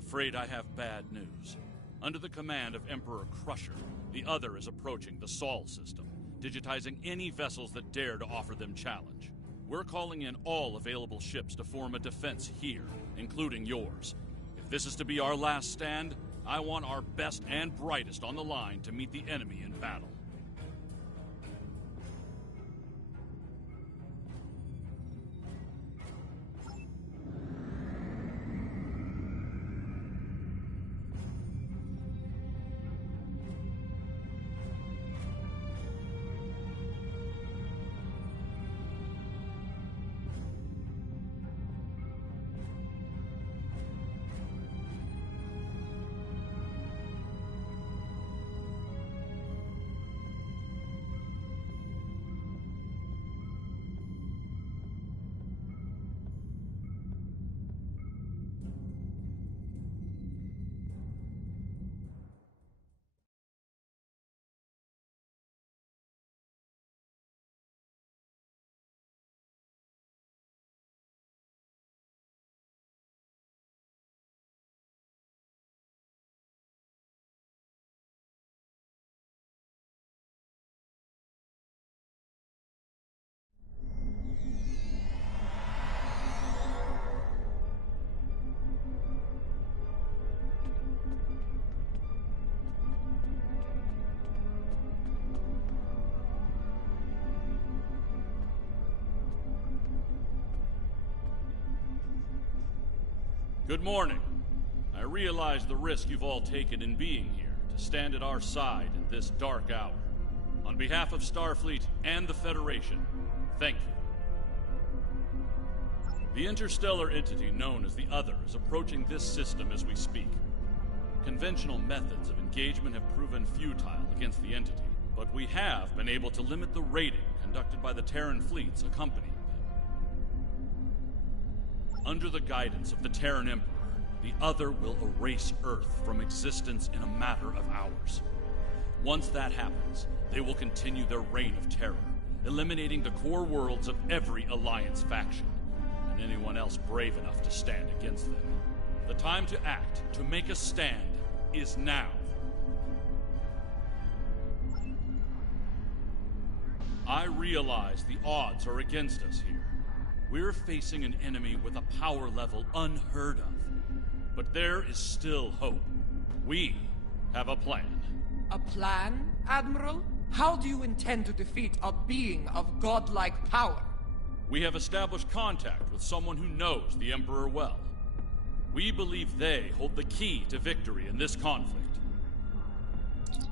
afraid I have bad news. Under the command of Emperor Crusher, the Other is approaching the Sol system, digitizing any vessels that dare to offer them challenge. We're calling in all available ships to form a defense here, including yours. If this is to be our last stand, I want our best and brightest on the line to meet the enemy in battle. Good morning. I realize the risk you've all taken in being here to stand at our side in this dark hour. On behalf of Starfleet and the Federation, thank you. The interstellar entity known as the Other is approaching this system as we speak. Conventional methods of engagement have proven futile against the entity, but we have been able to limit the raiding conducted by the Terran fleets accompanying them. Under the guidance of the Terran Emperor, the Other will erase Earth from existence in a matter of hours. Once that happens, they will continue their reign of terror, eliminating the core worlds of every Alliance faction, and anyone else brave enough to stand against them. The time to act, to make a stand, is now. I realize the odds are against us here. We're facing an enemy with a power level unheard of. But there is still hope. We have a plan. A plan, Admiral? How do you intend to defeat a being of godlike power? We have established contact with someone who knows the Emperor well. We believe they hold the key to victory in this conflict.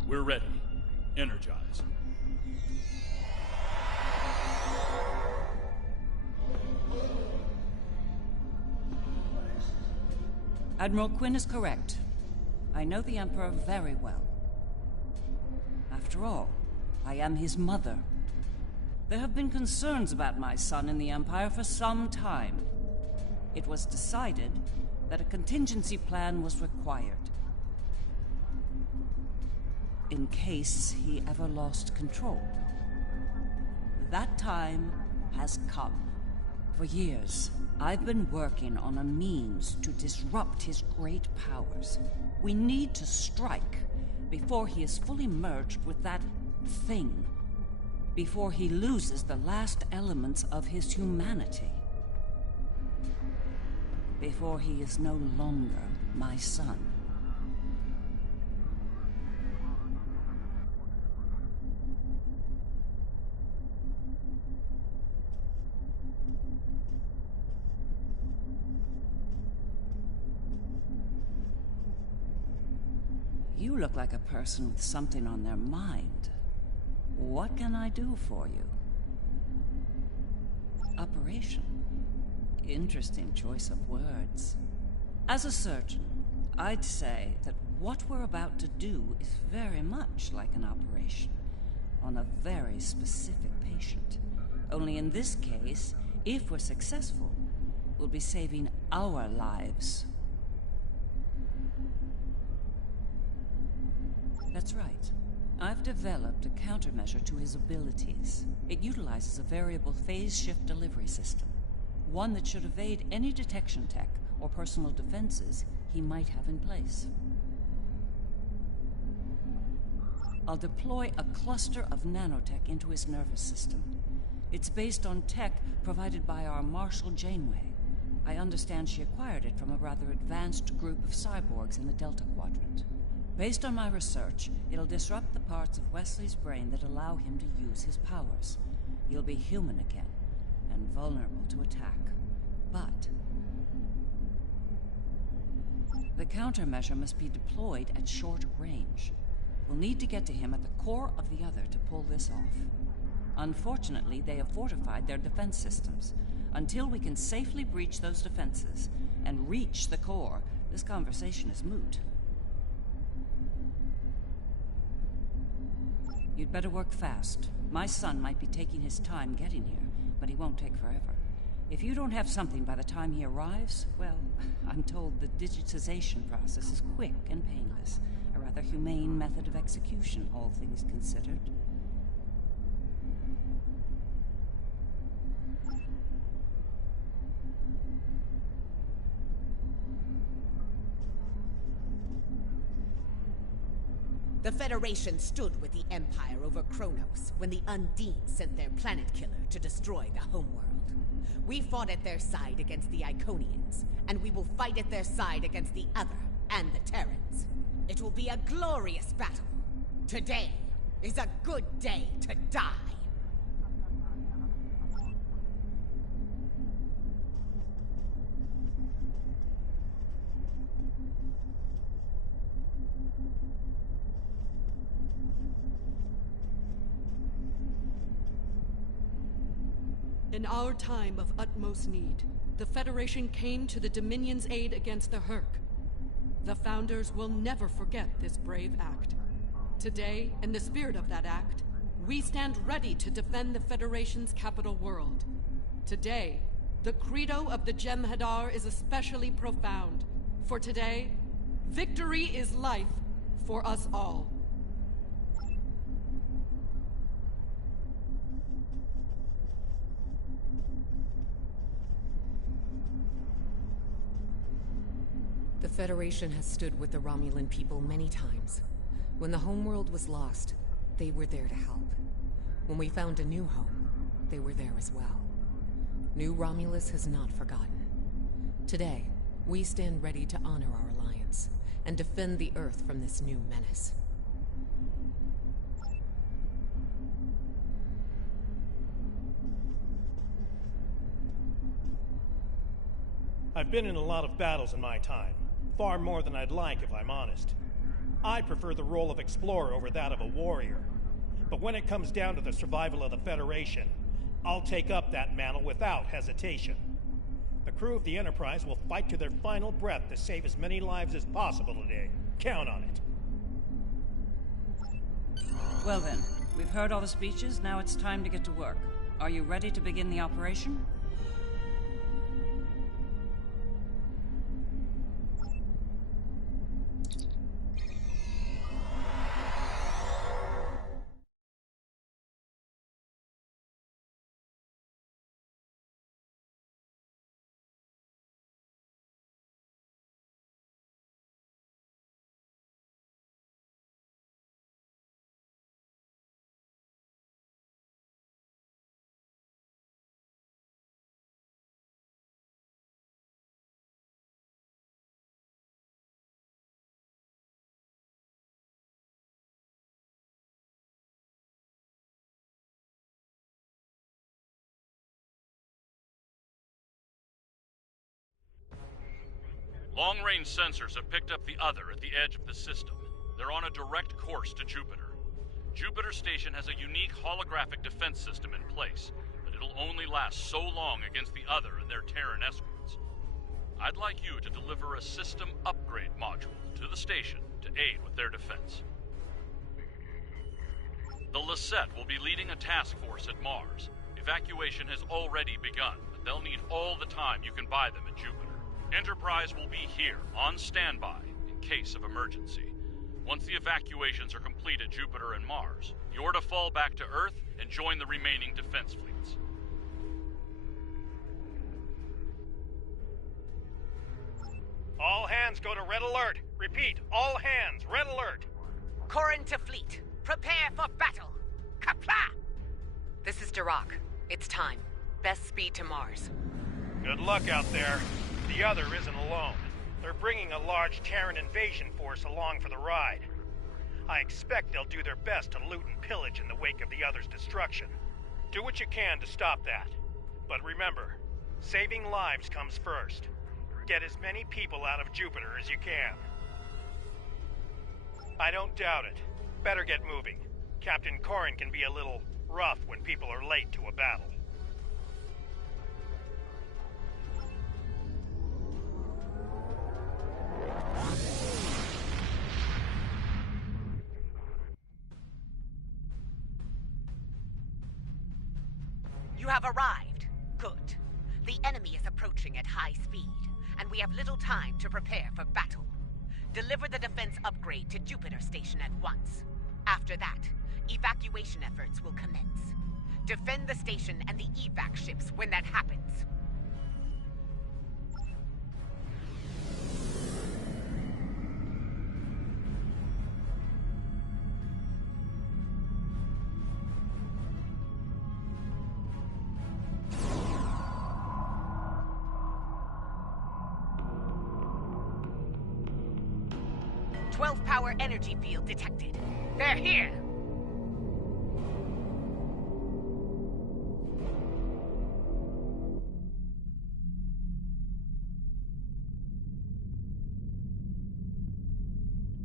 We're ready. Energize. Admiral Quinn is correct. I know the Emperor very well. After all, I am his mother. There have been concerns about my son in the Empire for some time. It was decided that a contingency plan was required. In case he ever lost control. That time has come. For years, I've been working on a means to disrupt his great powers. We need to strike before he is fully merged with that thing. Before he loses the last elements of his humanity. Before he is no longer my son. You look like a person with something on their mind. What can I do for you? Operation. Interesting choice of words. As a surgeon, I'd say that what we're about to do is very much like an operation on a very specific patient. Only in this case, if we're successful, we'll be saving our lives. That's right. I've developed a countermeasure to his abilities. It utilizes a variable phase shift delivery system. One that should evade any detection tech or personal defenses he might have in place. I'll deploy a cluster of nanotech into his nervous system. It's based on tech provided by our Marshal Janeway. I understand she acquired it from a rather advanced group of cyborgs in the Delta Quadrant. Based on my research, it'll disrupt the parts of Wesley's brain that allow him to use his powers. He'll be human again, and vulnerable to attack. But the countermeasure must be deployed at short range. We'll need to get to him at the core of the other to pull this off. Unfortunately, they have fortified their defense systems. Until we can safely breach those defenses and reach the core, this conversation is moot. You'd better work fast. My son might be taking his time getting here, but he won't take forever. If you don't have something by the time he arrives, well, I'm told the digitization process is quick and painless. A rather humane method of execution, all things considered. The Federation stood with the Empire over Kronos when the Undine sent their planet killer to destroy the homeworld. We fought at their side against the Iconians, and we will fight at their side against the Other and the Terrans. It will be a glorious battle. Today is a good day to die. In our time of utmost need, the Federation came to the Dominion's aid against the Hurk. The Founders will never forget this brave act. Today, in the spirit of that act, we stand ready to defend the Federation's capital world. Today, the credo of the Jem'Hadar is especially profound. For today, victory is life for us all. The Federation has stood with the Romulan people many times. When the homeworld was lost, they were there to help. When we found a new home, they were there as well. New Romulus has not forgotten. Today, we stand ready to honor our alliance and defend the Earth from this new menace. I've been in a lot of battles in my time. Far more than I'd like, if I'm honest. I prefer the role of explorer over that of a warrior. But when it comes down to the survival of the Federation, I'll take up that mantle without hesitation. The crew of the Enterprise will fight to their final breath to save as many lives as possible today. Count on it. Well then, we've heard all the speeches, now it's time to get to work. Are you ready to begin the operation? Long-range sensors have picked up the Other at the edge of the system. They're on a direct course to Jupiter. Jupiter Station has a unique holographic defense system in place, but it'll only last so long against the Other and their Terran escorts. I'd like you to deliver a system upgrade module to the station to aid with their defense. The Lasset will be leading a task force at Mars. Evacuation has already begun, but they'll need all the time you can buy them at Jupiter. Enterprise will be here, on standby, in case of emergency. Once the evacuations are complete at Jupiter and Mars, you're to fall back to Earth and join the remaining defense fleets. hands go to red alert. Repeat, all hands, red alert. Corrin to fleet. Prepare for battle. Kapla! This is Duroc. It's time. Best speed to Mars. Good luck out there. The other isn't alone. They're bringing a large Terran invasion force along for the ride. I expect they'll do their best to loot and pillage in the wake of the other's destruction. Do what you can to stop that. But remember, saving lives comes first. Get as many people out of Jupiter as you can. I don't doubt it. Better get moving. Captain Corrin can be a little rough when people are late to a battle. You have arrived. Good. The enemy is approaching at high speed, and we have little time to prepare for battle. Deliver the defense upgrade to Jupiter Station at once. After that, evacuation efforts will commence. Defend the station and the evac ships when that happens. Power energy field detected. They're here!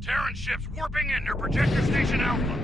Terran ships warping in near Projector Station Alpha.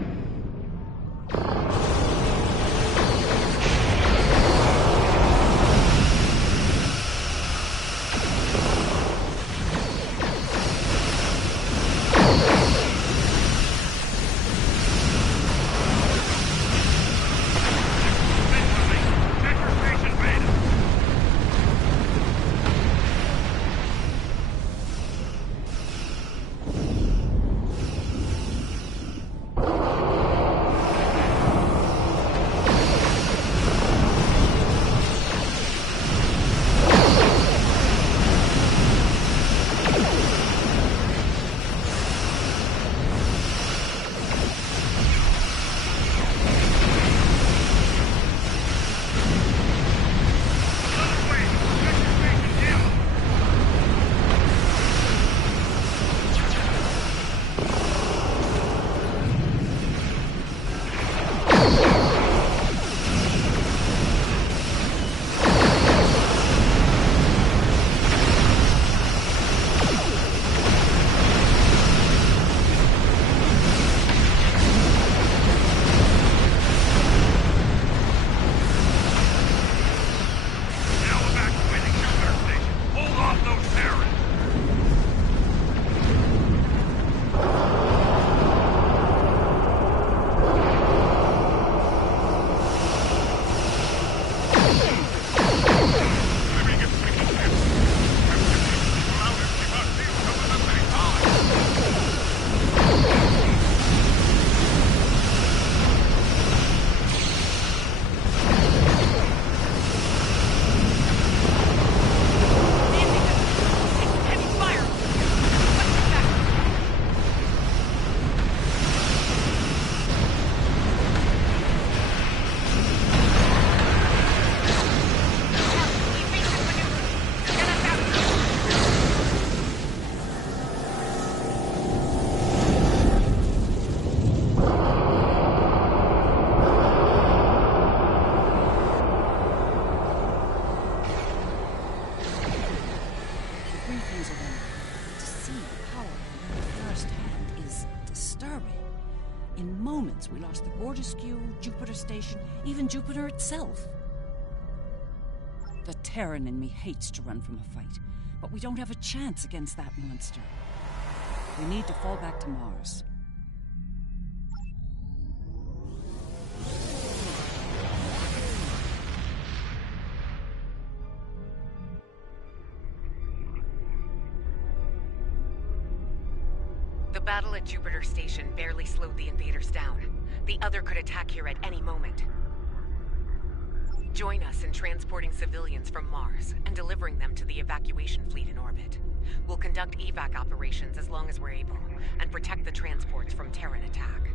We lost the Borderskew, Jupiter Station, even Jupiter itself. The Terran in me hates to run from a fight, but we don't have a chance against that monster. We need to fall back to Mars. The battle at Jupiter Station barely slowed the invaders down. The other could attack here at any moment. Join us in transporting civilians from Mars and delivering them to the evacuation fleet in orbit. We'll conduct evac operations as long as we're able, and protect the transports from Terran attack.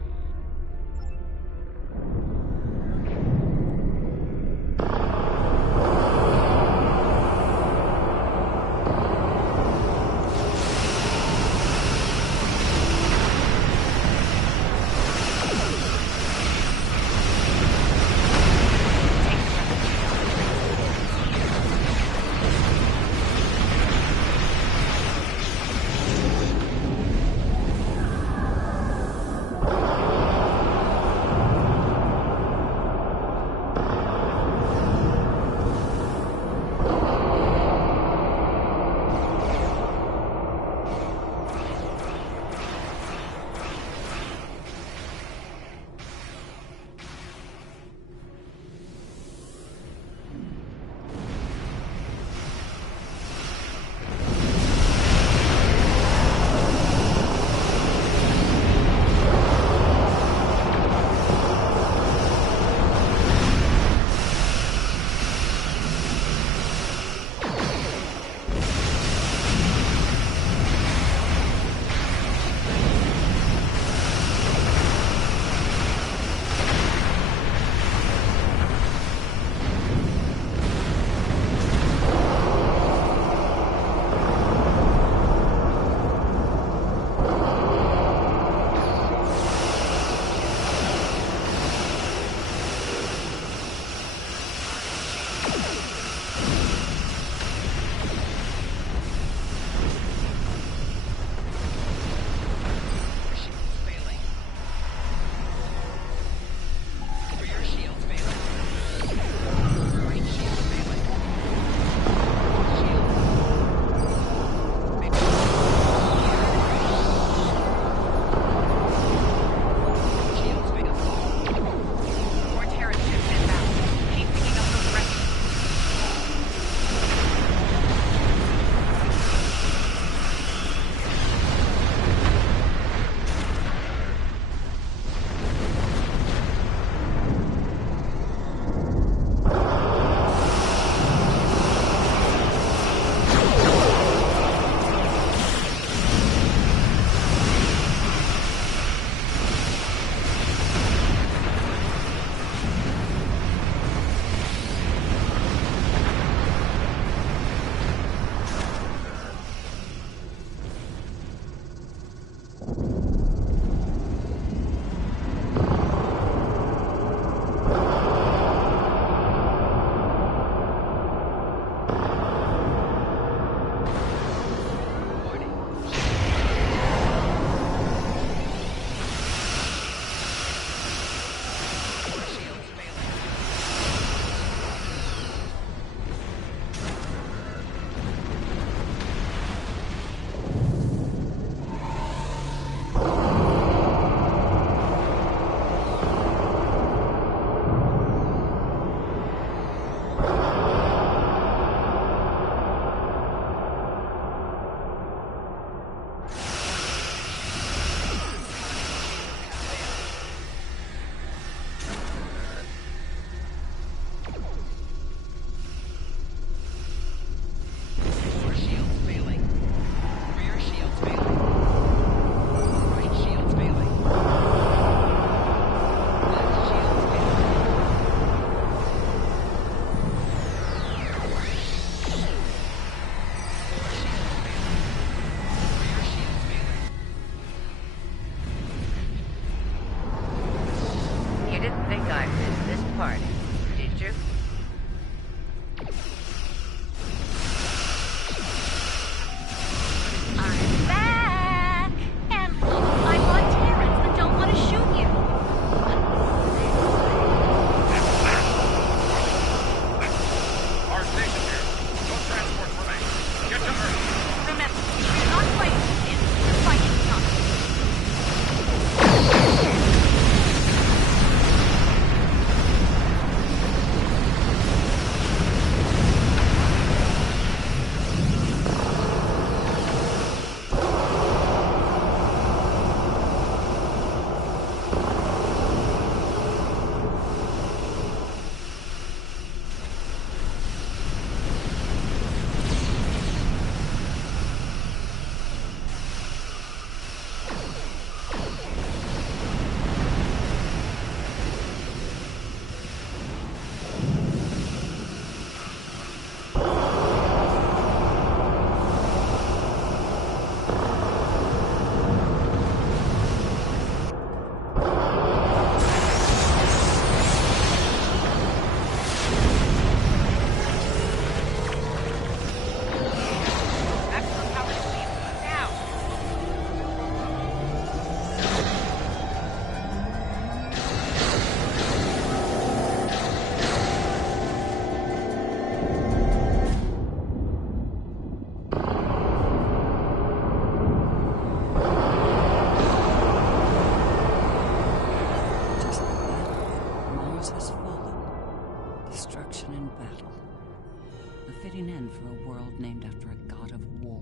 fitting end for a world named after a god of war.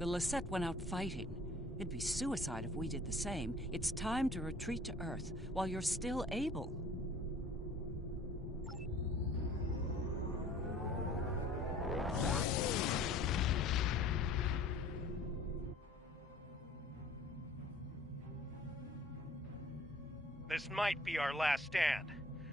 The Lasset went out fighting. It'd be suicide if we did the same. It's time to retreat to Earth while you're still able. This might be our last stand.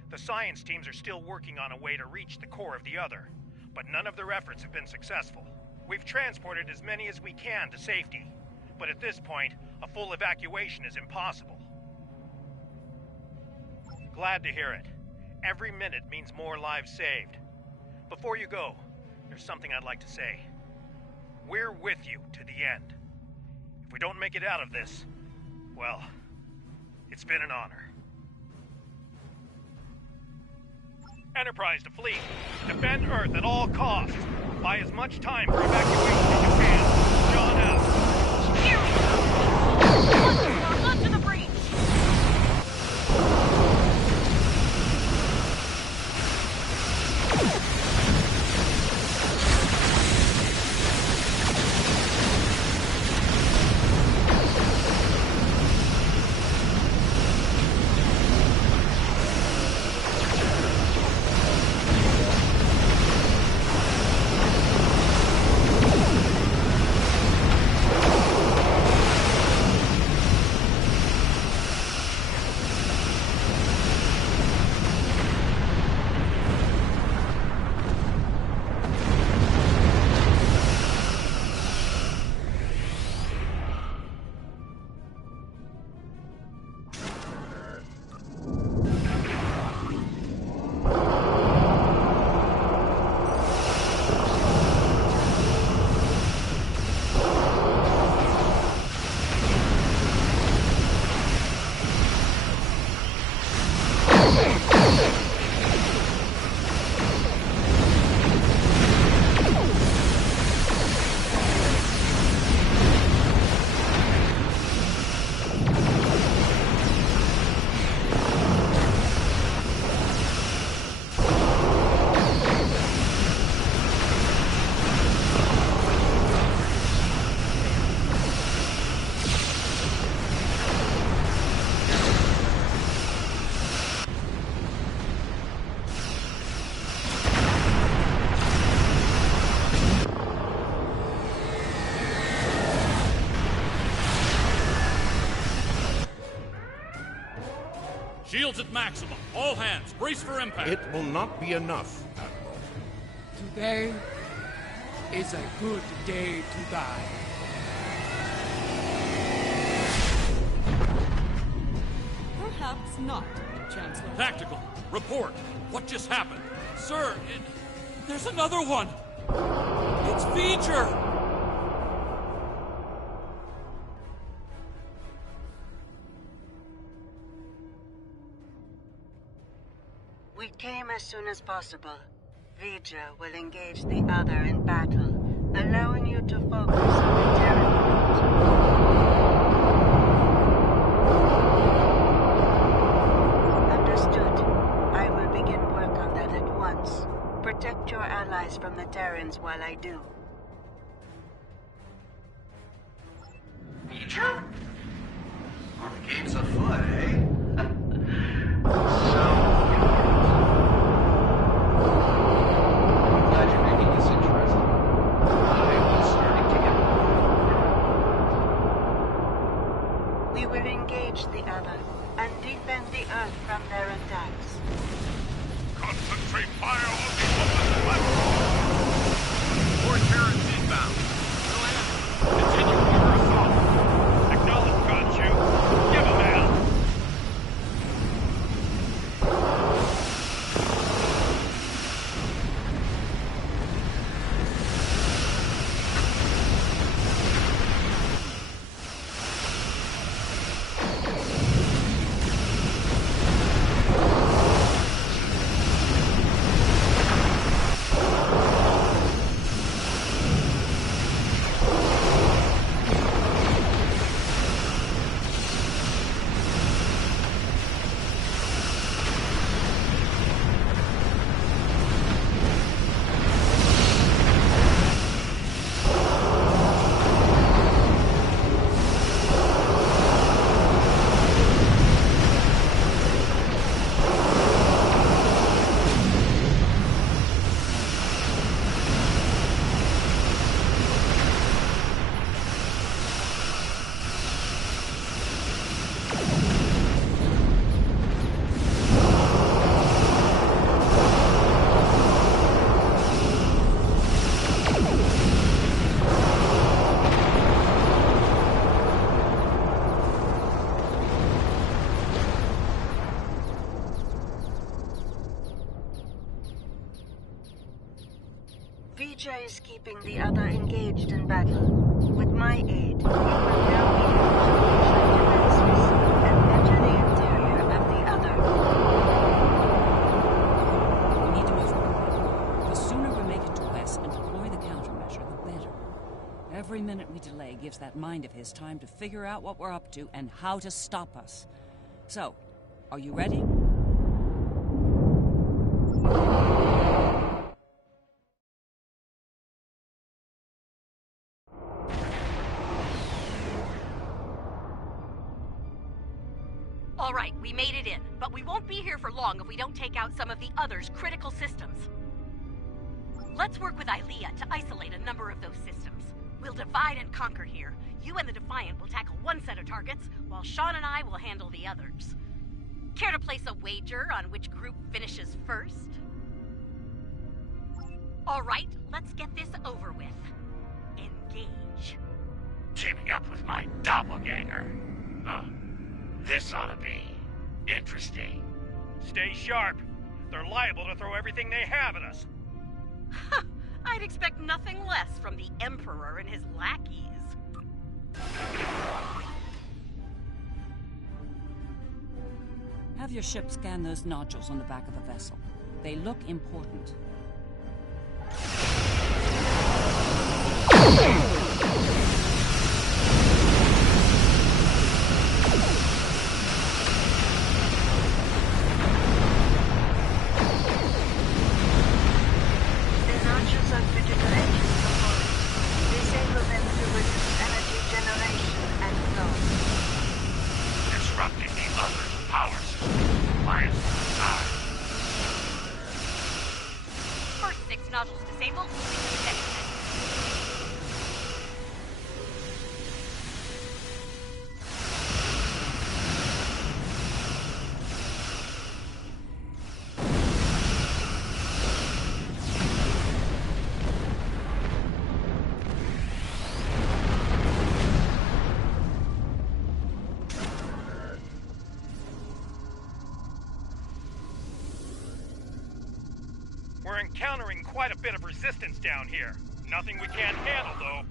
The science teams are still working on a way to reach the core of the Other, but none of their efforts have been successful. We've transported as many as we can to safety, but at this point, a full evacuation is impossible. Glad to hear it. Every minute means more lives saved. Before you go, there's something I'd like to say. We're with you to the end. If we don't make it out of this, well, it's been an honor. Enterprise to fleet. Defend Earth at all costs. Buy as much time for evacuation as you can. John out. Here we go! Onto the breach! Shields at maximum. All hands, brace for impact. It will not be enough, Admiral. Today is a good day to die. Perhaps not, Chancellor. Tactical, report. What just happened? Sir, there's another one. It's V'ger. We came as soon as possible. V'ger will engage the Other in battle, allowing you to focus on the Terran fleet. Understood. I will begin work on that at once. Protect your allies from the Terrans while I do. V'ger? Well, the game's afoot, eh? So... glad you're making this interesting. I was starting to get... We will engage the Other and defend the Earth from their attacks. Concentrate fire on the open platform! More Terrans inbound. Continue our assault. Acknowledge, Khonshu. Give 'em hell. Vijay is keeping the other engaged in battle. With my aid, you will now be able to reach the defenses and enter the interior of the other. We need to move quickly. The sooner we make it to Wes and deploy the countermeasure, the better. Every minute we delay gives that mind of his time to figure out what we're up to and how to stop us. So, are you ready? All right, we made it in, but we won't be here for long if we don't take out some of the other's critical systems. Let's work with Ilea to isolate a number of those systems. We'll divide and conquer here. You and the Defiant will tackle one set of targets, while Sean and I will handle the others. Care to place a wager on which group finishes first? All right, let's get this over with. Engage. Teaming up with my doppelganger. This ought to be interesting. Stay sharp. They're liable to throw everything they have at us. I'd expect nothing less from the Emperor and his lackeys. Have your ship scan those nodules on the back of the vessel. They look important. We're encountering quite a bit of resistance down here. Nothing we can't handle, though.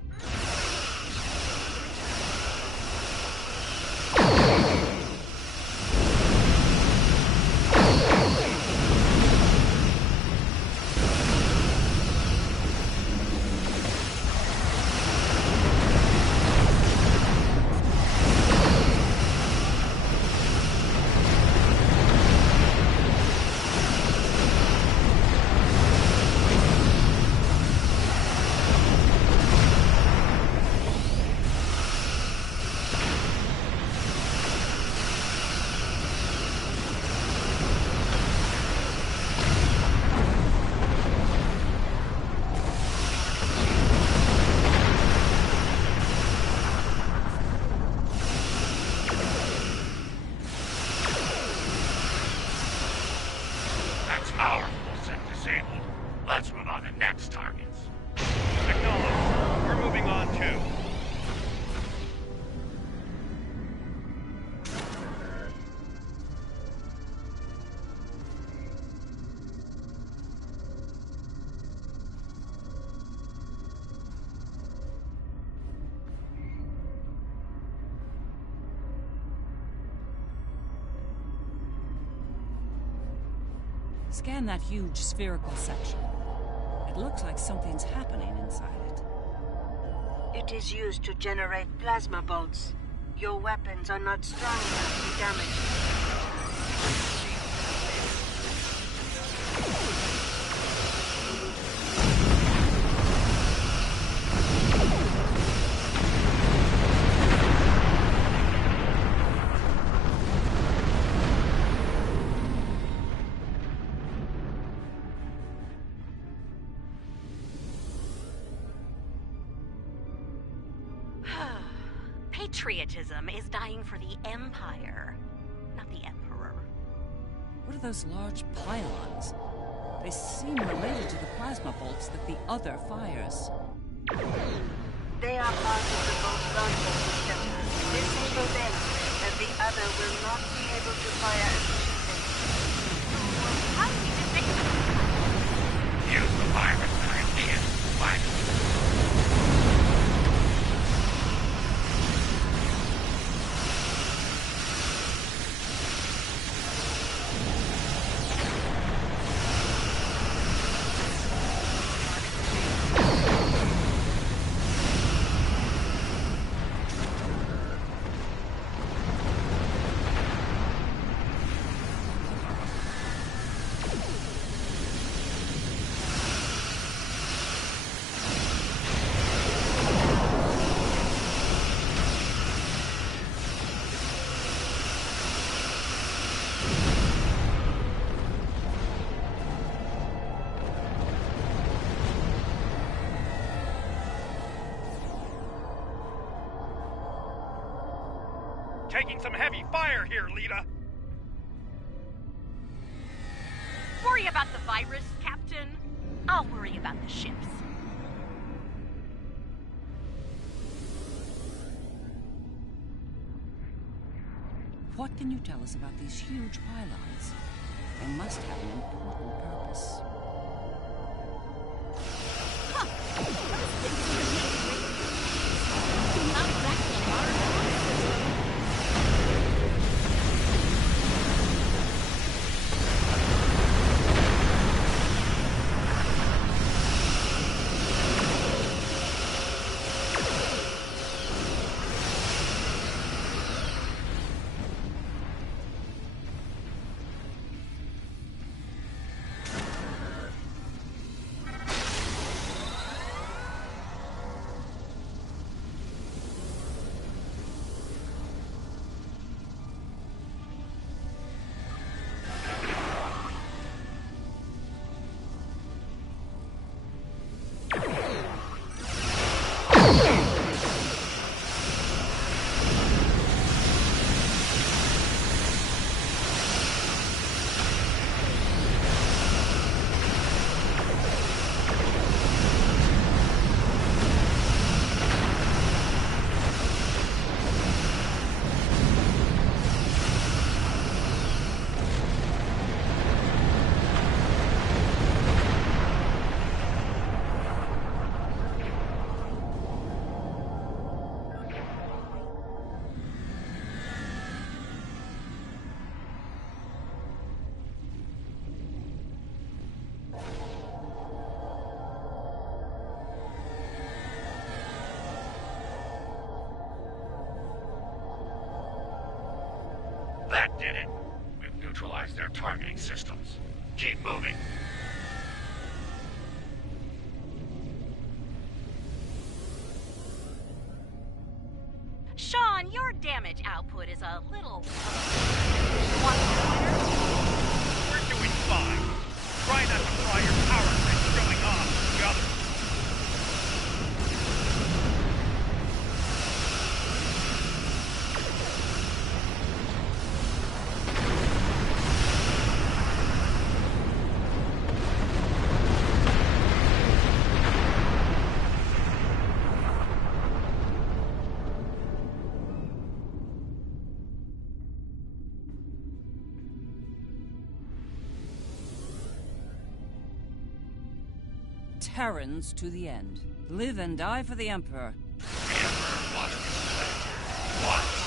Scan that huge spherical section. It looks like something's happening inside it. It is used to generate plasma bolts. Your weapons are not strong enough to damage it. Patriotism is dying for the Empire, not the Emperor. What are those large pylons? They seem related to the plasma bolts that the other fires. They are part of the bolt launcher system. Disable them, and the other will not be able to fire efficiently. How do we disable them? Use the virus idea. Taking some heavy fire here, Lita. Worry about the virus, Captain. I'll worry about the ships. What can you tell us about these huge pylons? They must have an important purpose. That did it. We've neutralized their targeting systems. Keep moving. Sean, your damage output is a little... We're doing fine. Try not to fry your power grid showing off to the others. Terrans to the end. Live and die for the Emperor. The Emperor wanted me to live. Once,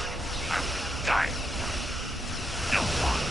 I would die for him. No one.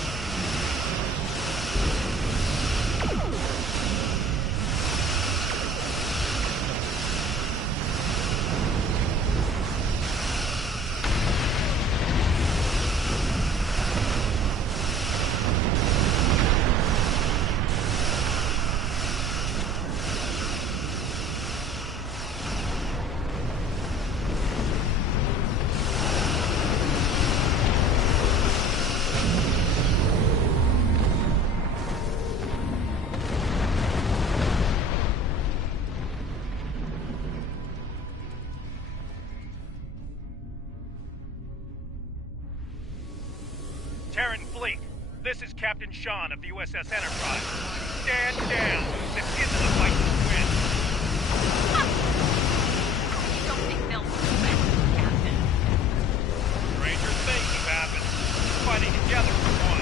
Terran Fleet, this is Captain Sean of the USS Enterprise. Stand down. This isn't a fight to win. You don't think they'll respect us, Captain? Stranger things have happened. Fighting together for one.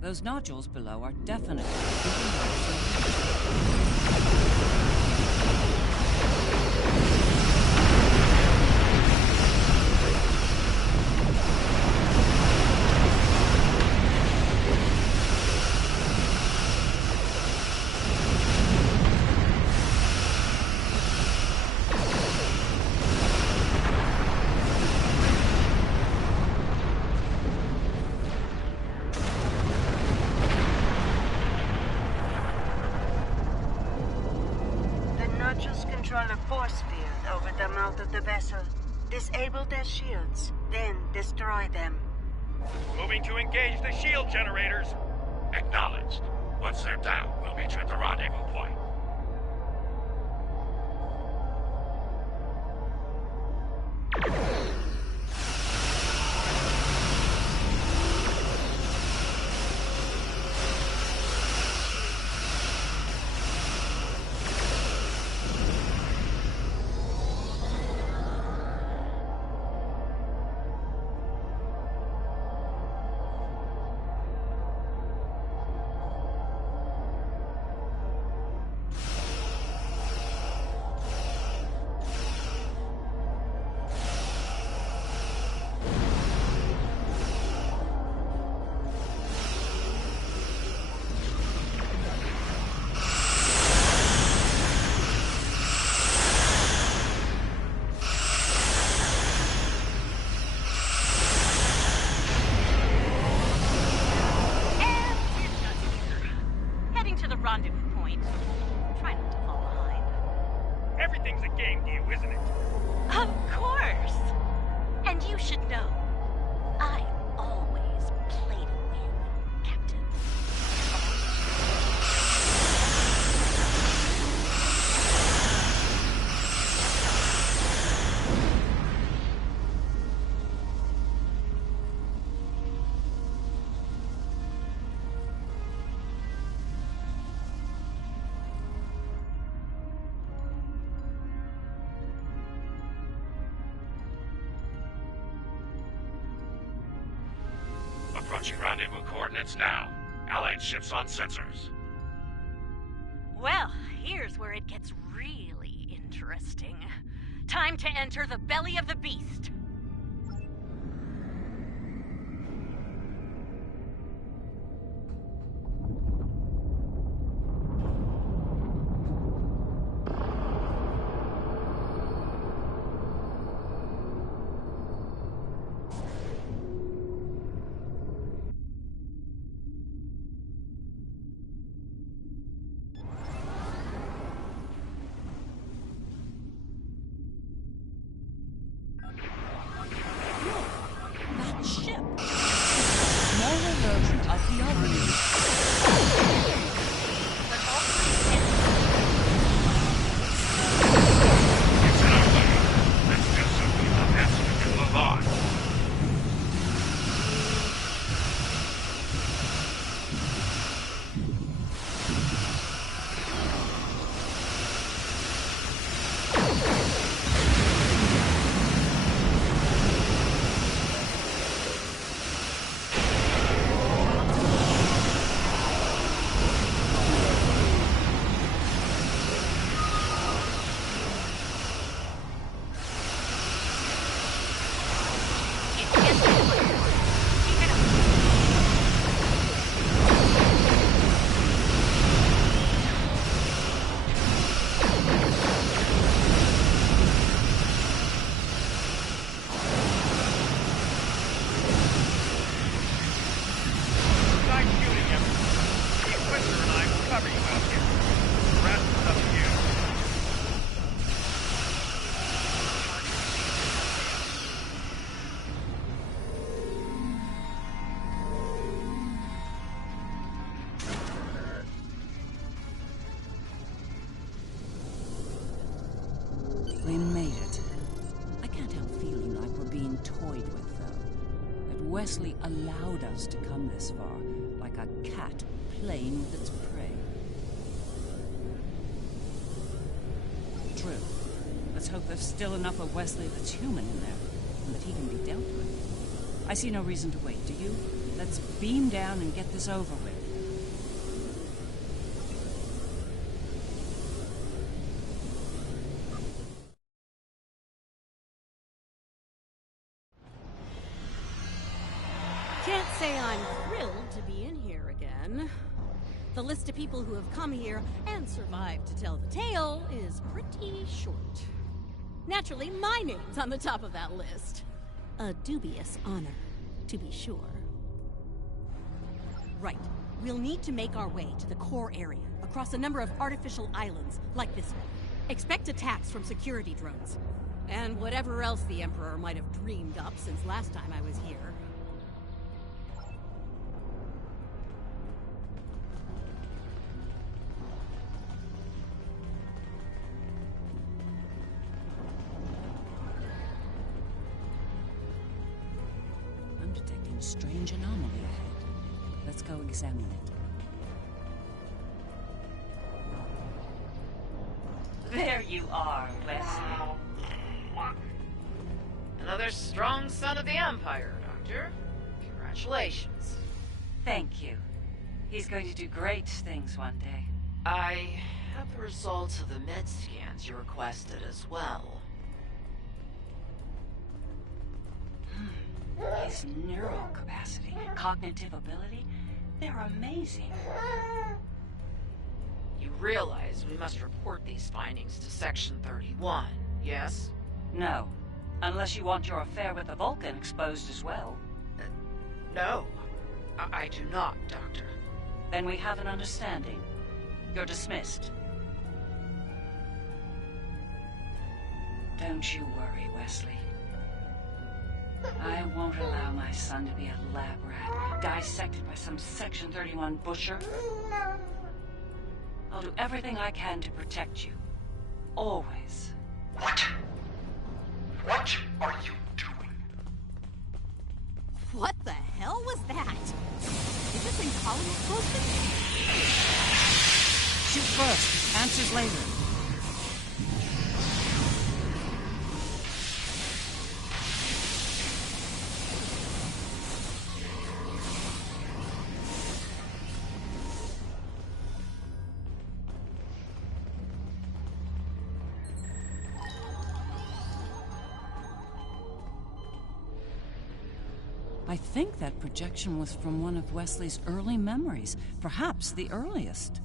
Those nodules below are definitely... control a force field over the mouth of the vessel. Disable their shields, then destroy them. Moving to engage the shield generators. Acknowledged. Once they're down, we'll meet you at the rendezvous point. Rendezvous point. Try not to fall behind. Everything's a game to you, isn't it? Of course! And you should know, I always play to win, Captain. Approaching rendezvous coordinates now. Allied ships on sensors. Well, here's where it gets really interesting. Time to enter the belly of the beast. We made it. I can't help feeling like we're being toyed with, though. That Wesley allowed us to come this far, like a cat playing with its prey. True. Let's hope there's still enough of Wesley that's human in there, and that he can be dealt with. I see no reason to wait, do you? Let's beam down and get this over with. Can't say I'm thrilled to be in here again. The list of people who have come here and survived to tell the tale is pretty short. Naturally, my name's on the top of that list. A dubious honor, to be sure. Right. We'll need to make our way to the core area, across a number of artificial islands, like this one. Expect attacks from security drones. And whatever else the Emperor might have dreamed up since last time I was here. I'm detecting a strange anomaly ahead. Let's go examine it. There you are, Wesley. Another strong son of the Empire, Doctor. Congratulations. Thank you. He's going to do great things one day. I have the results of the med scans you requested as well. His neural capacity, cognitive ability, they're amazing. You realize we must report these findings to Section 31, yes? No. Unless you want your affair with the Vulcan exposed as well. No. I do not, Doctor. Then we have an understanding. You're dismissed. Don't you worry, Wesley. I won't allow my son to be a lab rat, dissected by some Section 31 butcher. I'll do everything I can to protect you. Always. What? What are you doing? What the hell was that? Is this thing calling explosive? Shoot first, answers later. I think that projection was from one of Wesley's early memories, perhaps the earliest.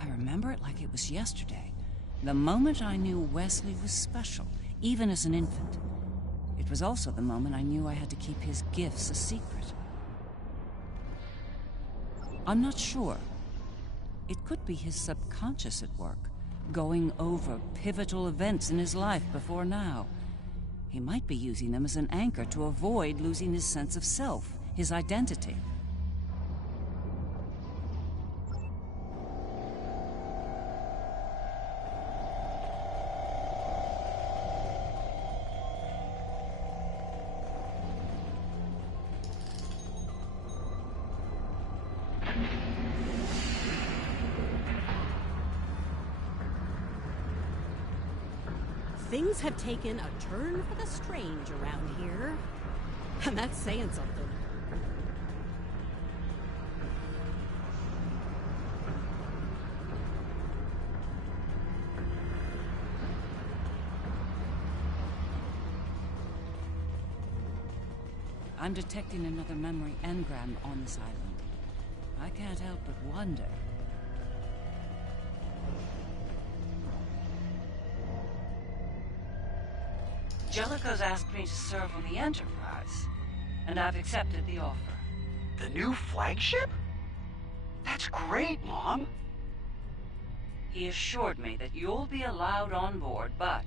I remember it like it was yesterday, the moment I knew Wesley was special, even as an infant. It was also the moment I knew I had to keep his gifts a secret. I'm not sure. It could be his subconscious at work, going over pivotal events in his life before now. He might be using them as an anchor to avoid losing his sense of self, his identity. Things have taken a turn for the strange around here. And that's saying something. I'm detecting another memory engram on this island. I can't help but wonder. Jellicoe's asked me to serve on the Enterprise, and I've accepted the offer. The new flagship? That's great, Mom. He assured me that you'll be allowed on board, but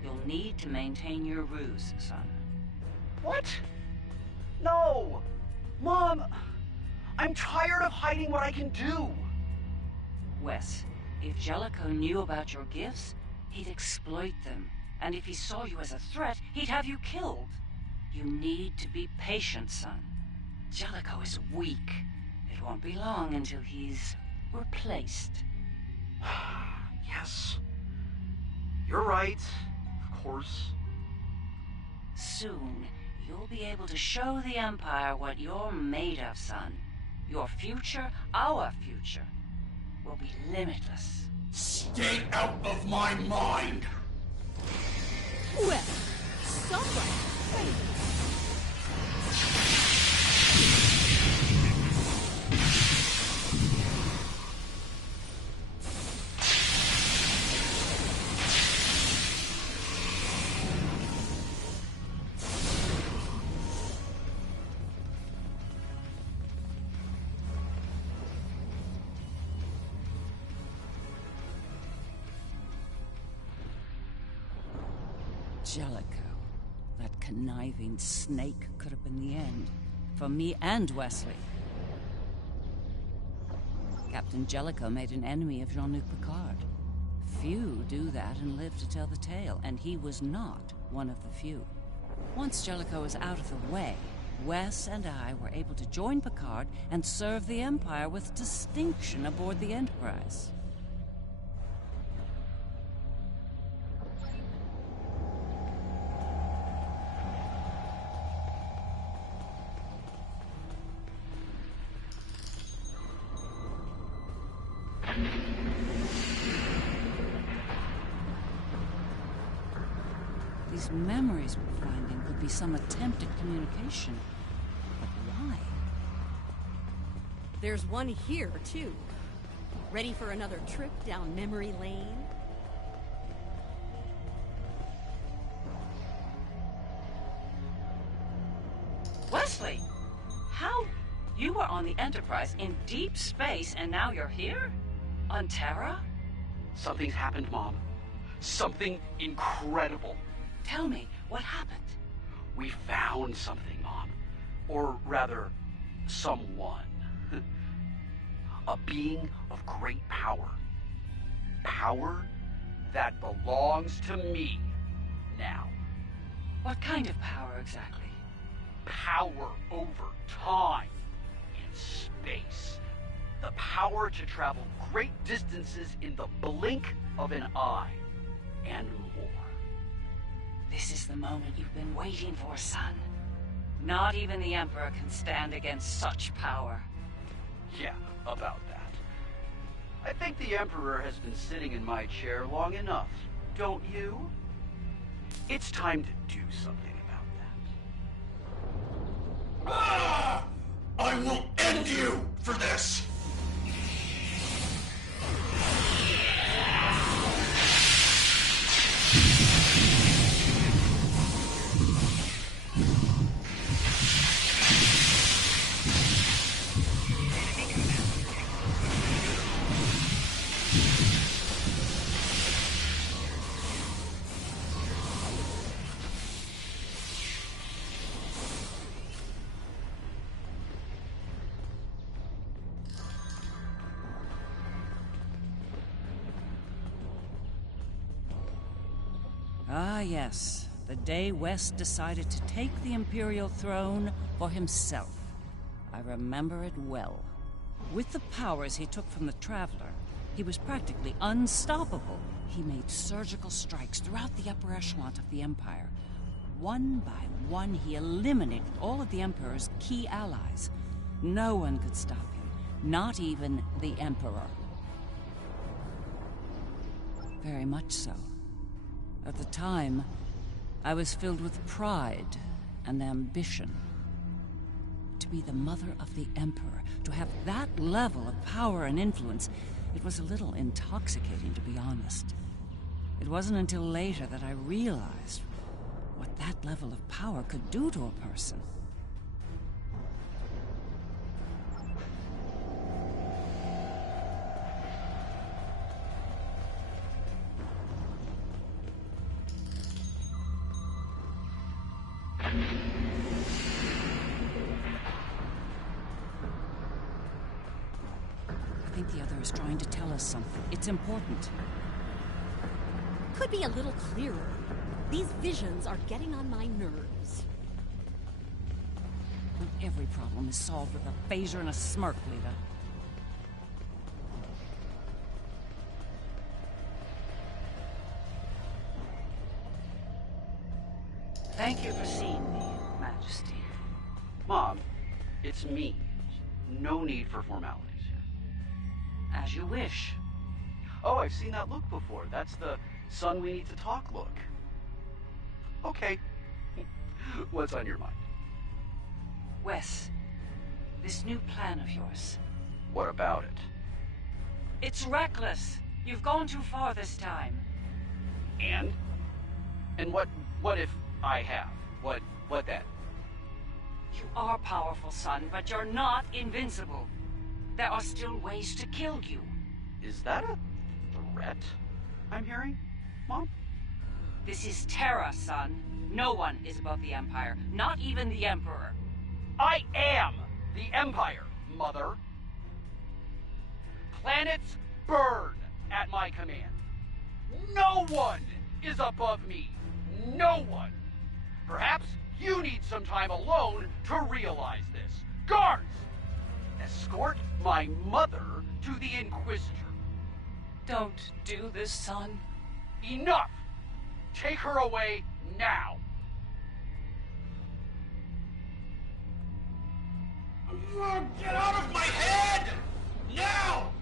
you'll need to maintain your ruse, son. What? No! Mom! I'm tired of hiding what I can do! Wes, if Jellicoe knew about your gifts, he'd exploit them. And if he saw you as a threat, he'd have you killed. You need to be patient, son. Jellicoe is weak. It won't be long until he's replaced. Yes. You're right, of course. Soon, you'll be able to show the Empire what you're made of, son. Your future, our future, will be limitless. Stay out of my mind! Well, somebody's crazy. Jellicoe. That conniving snake could have been the end. For me and Wesley. Captain Jellicoe made an enemy of Jean-Luc Picard. Few do that and live to tell the tale, and he was not one of the few. Once Jellicoe was out of the way, Wes and I were able to join Picard and serve the Empire with distinction aboard the Enterprise. These memories we're finding could be some attempt at communication. But why? There's one here, too. Ready for another trip down memory lane? Wesley! How? You were on the Enterprise in deep space, and now you're here? On Terra? Something's happened, Mom. Something incredible. Tell me, what happened? We found something, Mom. Or rather, someone. A being of great power. Power that belongs to me now. What kind of power exactly? Power over time and space. The power to travel great distances in the blink of an eye. And more. This is the moment you've been waiting for, son. Not even the Emperor can stand against such power. Yeah, about that. I think the Emperor has been sitting in my chair long enough, don't you? It's time to do something about that. Ah! I will end you for this! Ah, yes. The day Wes decided to take the Imperial throne for himself. I remember it well. With the powers he took from the Traveler, he was practically unstoppable. He made surgical strikes throughout the upper echelon of the Empire. One by one, he eliminated all of the Emperor's key allies. No one could stop him, not even the Emperor. Very much so. At the time, I was filled with pride and ambition. To be the mother of the Emperor, to have that level of power and influence, it was a little intoxicating, to be honest. It wasn't until later that I realized what that level of power could do to a person. I think the other is trying to tell us something. It's important. Could be a little clearer. These visions are getting on my nerves. When every problem is solved with a phaser and a smirk, Lita. Thank you for seeing me, Majesty. Mom, it's me. No need for formalities. As you wish. Oh, I've seen that look before. That's the son we need to talk look. Okay. What's on your mind? Wes, this new plan of yours. What about it? It's reckless. You've gone too far this time. And? And what if I have? What then? You are powerful, son, but you're not invincible. There are still ways to kill you. Is that a threat I'm hearing, Mom? This is Terra, son. No one is above the Empire, not even the Emperor. I am the Empire, Mother. Planets burn at my command. No one is above me. No one. Perhaps you need some time alone to realize this. Guards! Escort my mother to the Inquisitor. Don't do this, son. Enough! Take her away now. Get out of my head! Now!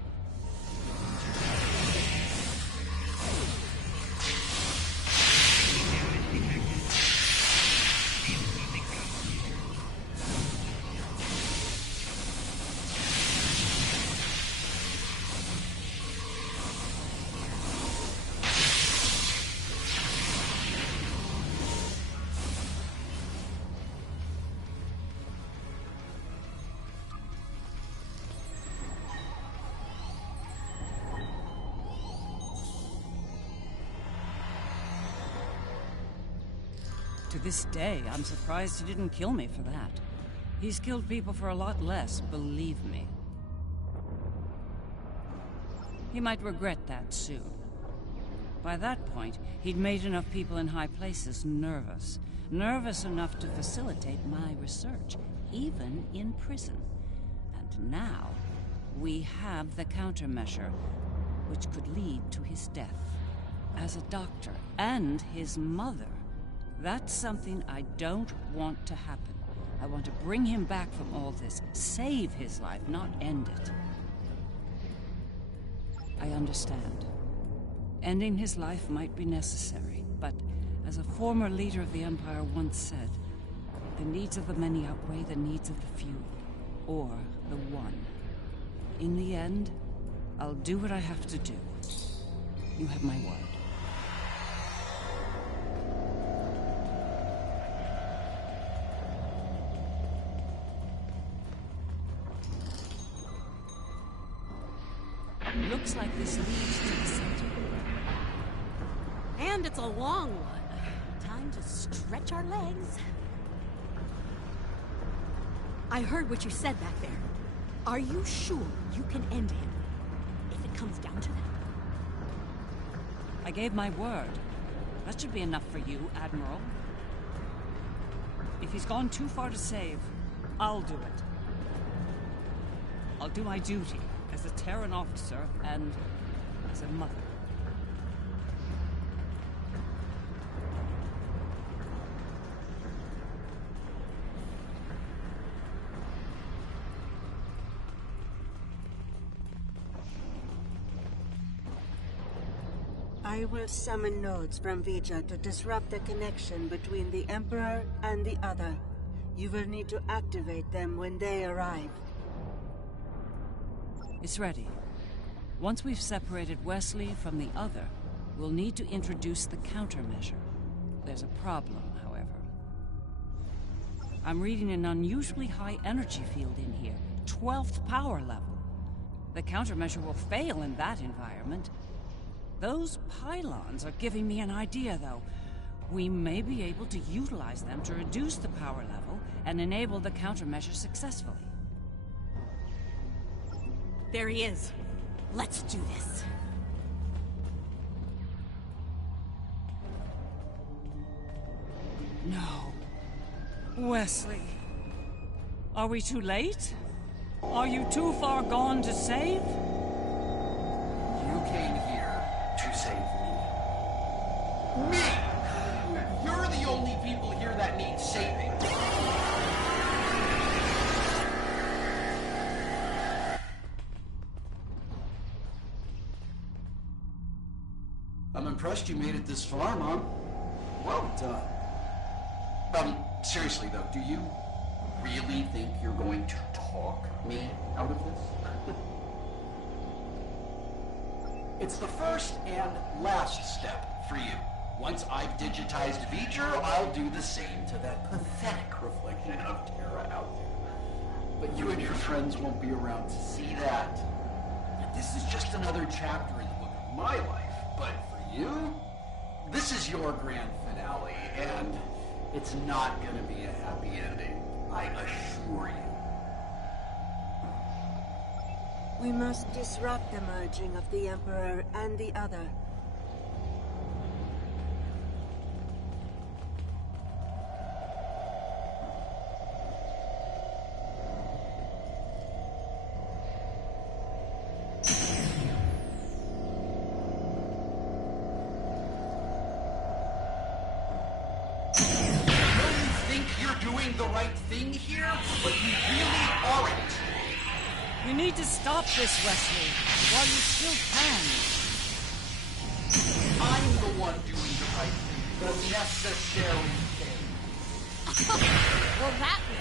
To this day, I'm surprised he didn't kill me for that. He's killed people for a lot less, believe me. He might regret that soon. By that point, he'd made enough people in high places nervous. Nervous enough to facilitate my research, even in prison. And now, we have the countermeasure, which could lead to his death. As a doctor, and his mother. That's something I don't want to happen. I want to bring him back from all this, save his life, not end it. I understand. Ending his life might be necessary, but as a former leader of the Empire once said, the needs of the many outweigh the needs of the few, or the one. In the end, I'll do what I have to do. You have my word. Looks like this leads to the center. And it's a long one. Time to stretch our legs. I heard what you said back there. Are you sure you can end him? If it comes down to that. I gave my word. That should be enough for you, Admiral. If he's gone too far to save, I'll do it. I'll do my duty as a Terran officer and as a mother. I will summon nodes from Vija to disrupt the connection between the Emperor and the other. You will need to activate them when they arrive. It's ready. Once we've separated Wesley from the other, we'll need to introduce the countermeasure. There's a problem, however. I'm reading an unusually high energy field in here, 12th power level. The countermeasure will fail in that environment. Those pylons are giving me an idea, though. We may be able to utilize them to reduce the power level and enable the countermeasure successfully. There he is. Let's do this. No. Wesley. Are we too late? Are you too far gone to save? You came here to save me. Me! You're the only people here that need saving. I'm impressed you made it this far, Mom. Well done. Seriously though, do you really think you're going to talk me out of this? It's the first and last step for you. Once I've digitized V'ger, I'll do the same to that pathetic reflection of Terra out there. But you and your friends won't be around to see that. This is just another chapter in the book of my life, but for you, This is your grand finale, and it's not gonna be a happy ending, I assure you. We must disrupt the merging of the Emperor and the Other. Doing the right thing here, but you really aren't. You need to stop this, Wesley, while you still can. I'm the one doing the right thing, the necessary thing. Well, that was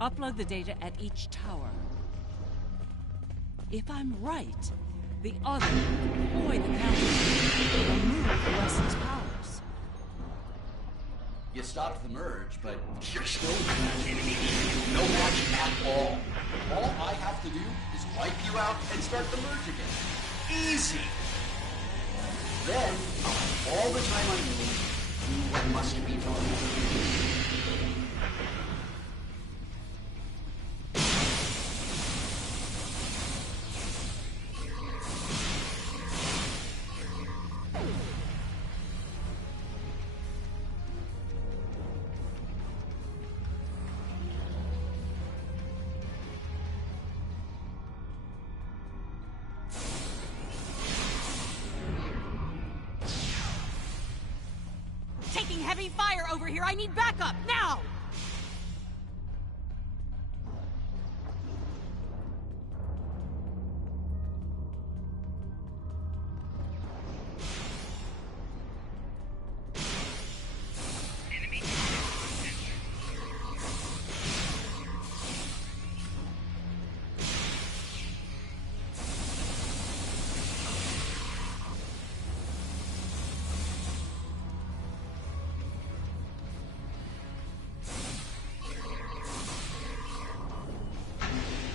Upload the data at each tower. If I'm right, the Other will deploy the counter to remove Wesley's powers. You stopped the merge, but you're still no match at all. All I have to do is wipe you out and start the merge again. Easy! Then, I'll have all the time I need to do what must be done. Taking heavy fire over here! I need backup, now!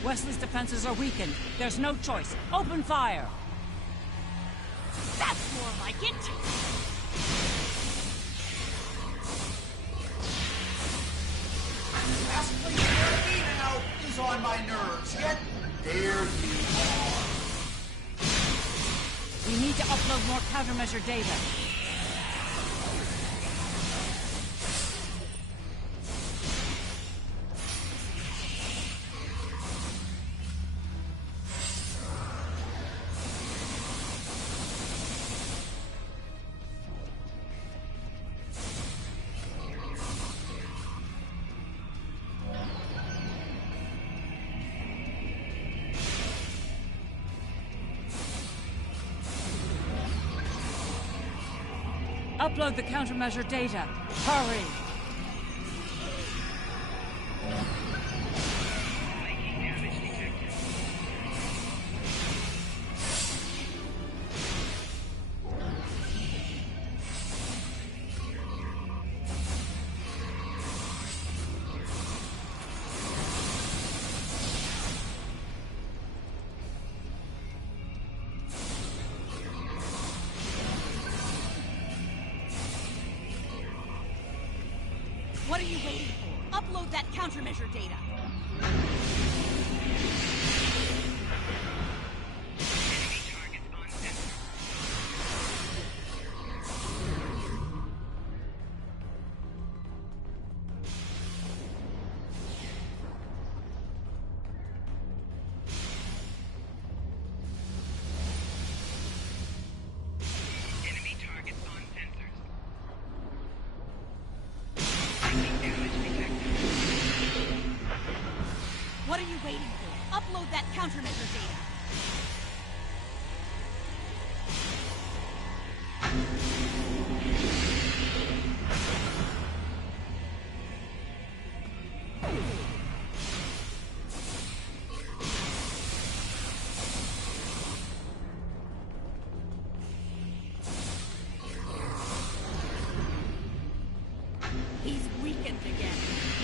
Wesley's defenses are weakened. There's no choice. Open fire! That's more like it! Last place for me now is on my nerves, yet there you are. We need to upload more countermeasure data. Upload the countermeasure data. Hurry! What are you waiting for? Upload that countermeasure data. What are you waiting for? Upload that countermeasure data. He's weakened again.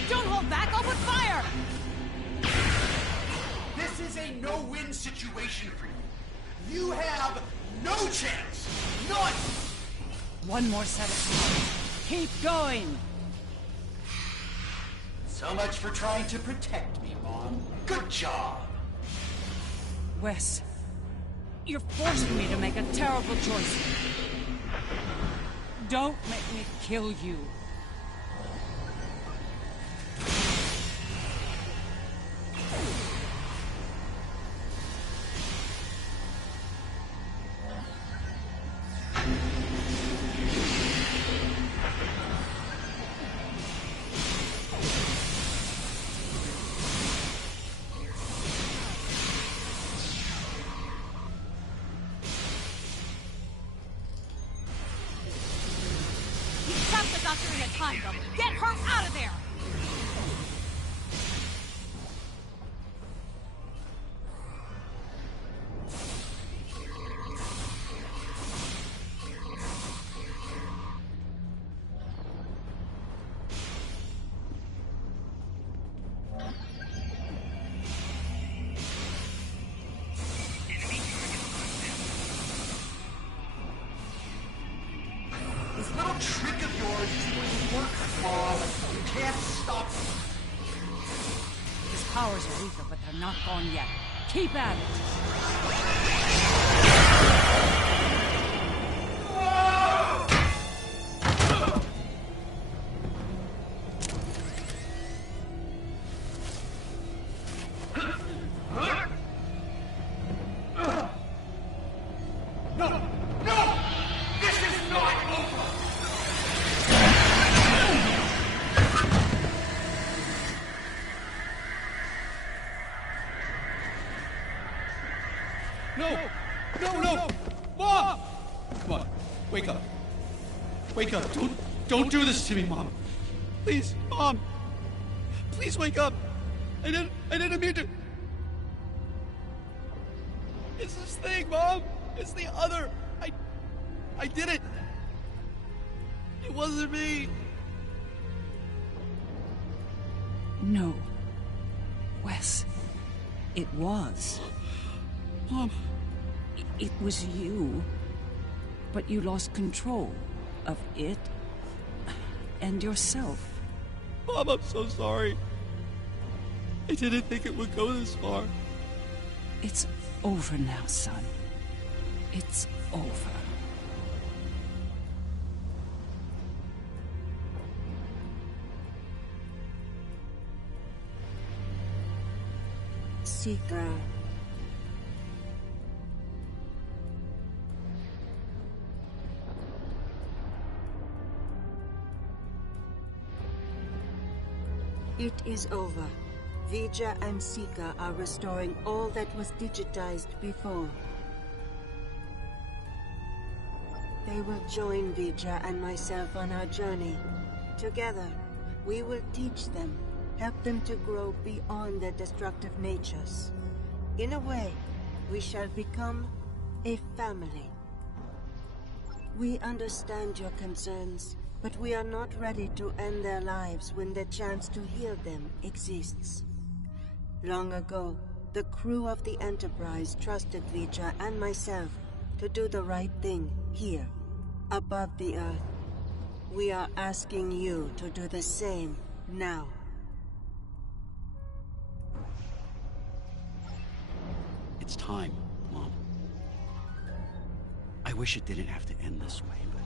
Don't hold back, open fire! This is a no-win situation for you. You have no chance. None. One more set of power. Keep going! So much for trying to protect me, Mom. Good job. Wes, you're forcing me to make a terrible choice. Don't make me kill you. Trap the doctor in a time bubble. Get her out of there! This little trick of yours wouldn't work, Mom. You can't stop me. His powers are weaker, but they're not gone yet. Keep at it! No! No, no! Mom! Come on, wake up. Wake up. Don't do this to me, Mom. Please, Mom. Please wake up. I didn't mean to. It's this thing, Mom. It's the other. I did it. It wasn't me. No. Wes. It was. Mom. It was you. But you lost control of it and yourself. Mom, I'm so sorry. I didn't think it would go this far. It's over now, son. It's over. Seeker. It is over. Vija and Seeker are restoring all that was digitized before. They will join Vija and myself on our journey. Together, we will teach them, help them to grow beyond their destructive natures. In a way, we shall become a family. We understand your concerns, but we are not ready to end their lives when the chance to heal them exists. Long ago, the crew of the Enterprise trusted Vija and myself to do the right thing here, above the Earth. We are asking you to do the same now. It's time, Mom. I wish it didn't have to end this way, but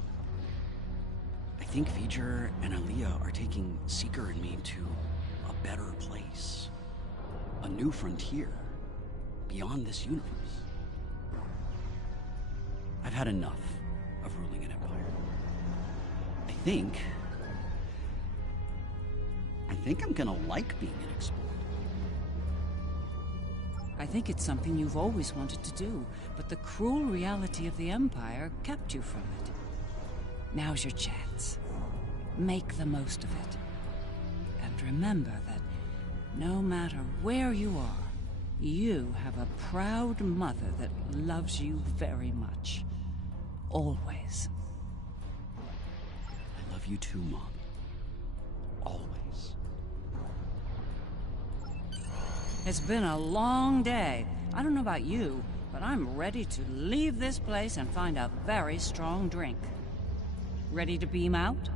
I think V'ger and Alia are taking Seeker and me to a better place. A new frontier, beyond this universe. I've had enough of ruling an empire. I think I'm gonna like being an explorer. I think it's something you've always wanted to do, but the cruel reality of the Empire kept you from it. Now's your chance. Make the most of it. And remember that no matter where you are, you have a proud mother that loves you very much. Always. I love you too, Mom. Always. It's been a long day. I don't know about you, but I'm ready to leave this place and find a very strong drink. Ready to beam out?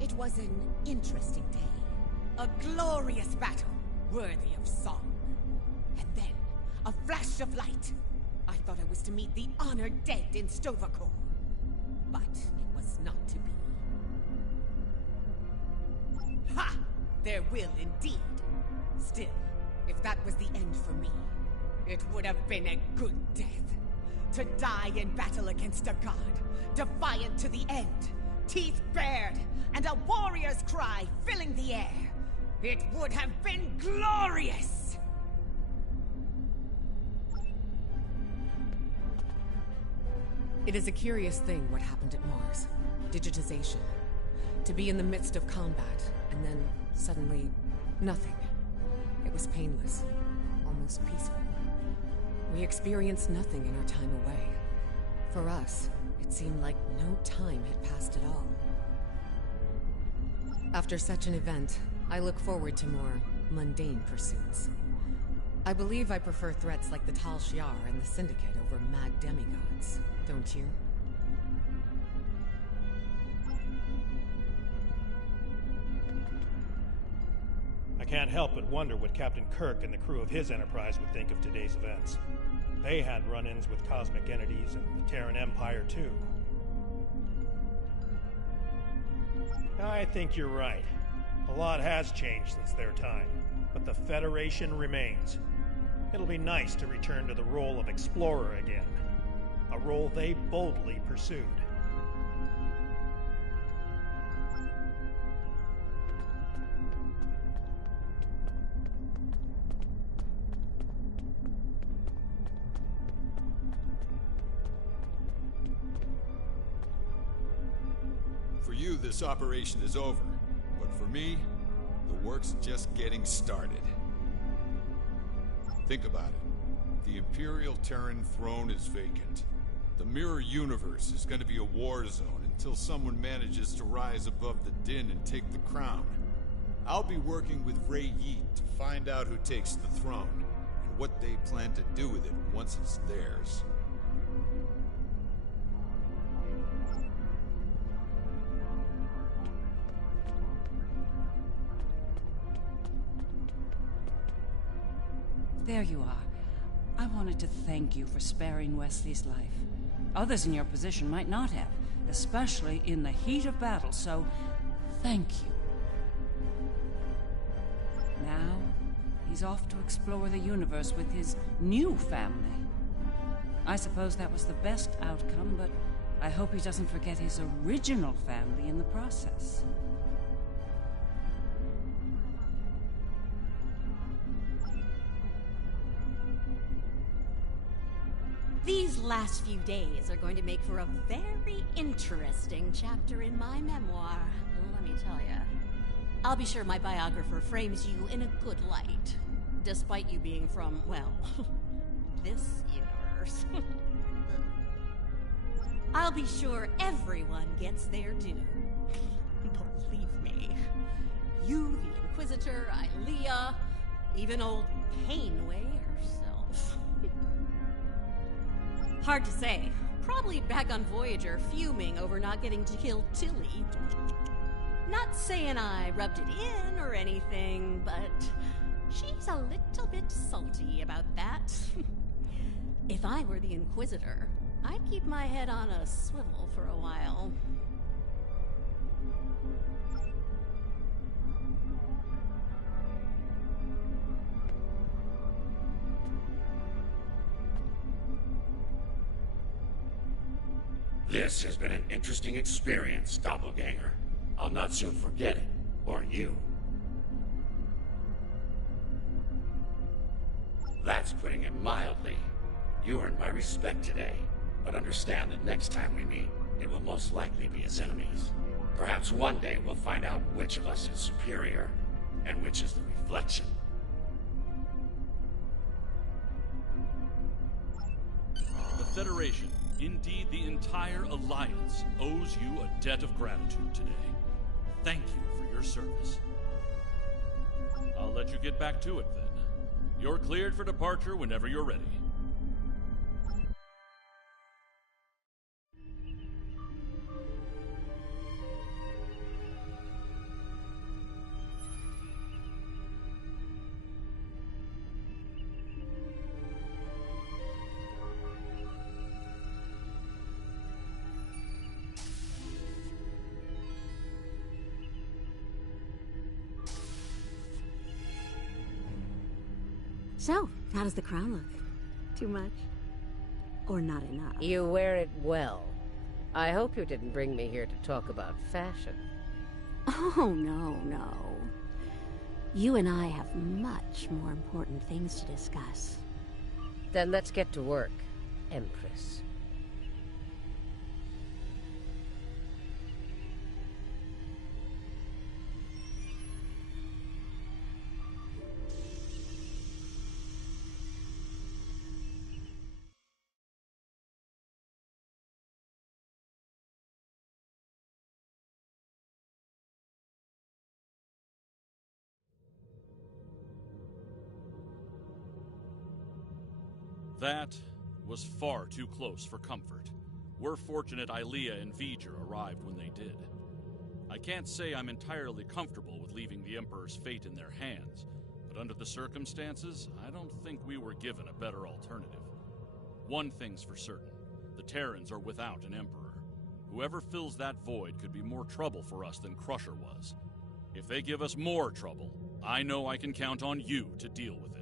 It was an interesting day. A glorious battle, worthy of song. And then, a flash of light. I thought I was to meet the honored dead in Sto-vo-kor. But it was not to be. Ha! There will indeed. Still, if that was the end for me, it would have been a good death. To die in battle against a god, defiant to the end. teeth bared, and a warrior's cry filling the air. It would have been glorious! It is a curious thing what happened at Mars. Digitization. To be in the midst of combat, and then suddenly, nothing. It was painless, almost peaceful. We experienced nothing in our time away. For us, it seemed like no time had passed at all. After such an event, I look forward to more mundane pursuits. I believe I prefer threats like the Tal Shiar and the Syndicate over mad demigods, don't you? I can't help but wonder what Captain Kirk and the crew of his Enterprise would think of today's events. They had run-ins with cosmic entities and the Terran Empire, too. I think you're right. A lot has changed since their time, but the Federation remains. It'll be nice to return to the role of explorer again, a role they boldly pursued. For you, this operation is over. But for me, the work's just getting started. Think about it. The Imperial Terran throne is vacant. The Mirror Universe is going to be a war zone until someone manages to rise above the din and take the crown. I'll be working with Rey Yeet to find out who takes the throne, and what they plan to do with it once it's theirs. There you are. I wanted to thank you for sparing Wesley's life. Others in your position might not have, especially in the heat of battle, so thank you. Now, he's off to explore the universe with his new family. I suppose that was the best outcome, but I hope he doesn't forget his original family in the process. These last few days are going to make for a very interesting chapter in my memoir, let me tell you. I'll be sure my biographer frames you in a good light, despite you being from, well, this universe. I'll be sure everyone gets their due. Believe me. You, the Inquisitor, Ilea, even old Painway herself. Hard to say. Probably back on Voyager, fuming over not getting to kill Tilly. Not saying I rubbed it in or anything, but she's a little bit salty about that. If I were the Inquisitor, I'd keep my head on a swivel for a while. This has been an interesting experience, Doppelganger. I'll not soon forget it, or you. That's putting it mildly. You earned my respect today, but understand that next time we meet, it will most likely be as enemies. Perhaps one day we'll find out which of us is superior, and which is the reflection. The Federation, indeed the entire Alliance, owes you a debt of gratitude today. Thank you for your service. I'll let you get back to it then. You're cleared for departure whenever you're ready. So, how does the crown look? Too much? Or not enough? You wear it well. I hope you didn't bring me here to talk about fashion. Oh, no. You and I have much more important things to discuss. Then let's get to work, Empress. That was far too close for comfort. We're fortunate Aelia and V'ger arrived when they did. I can't say I'm entirely comfortable with leaving the Emperor's fate in their hands, but under the circumstances, I don't think we were given a better alternative. One thing's for certain, the Terrans are without an Emperor. Whoever fills that void could be more trouble for us than Crusher was. If they give us more trouble, I know I can count on you to deal with it.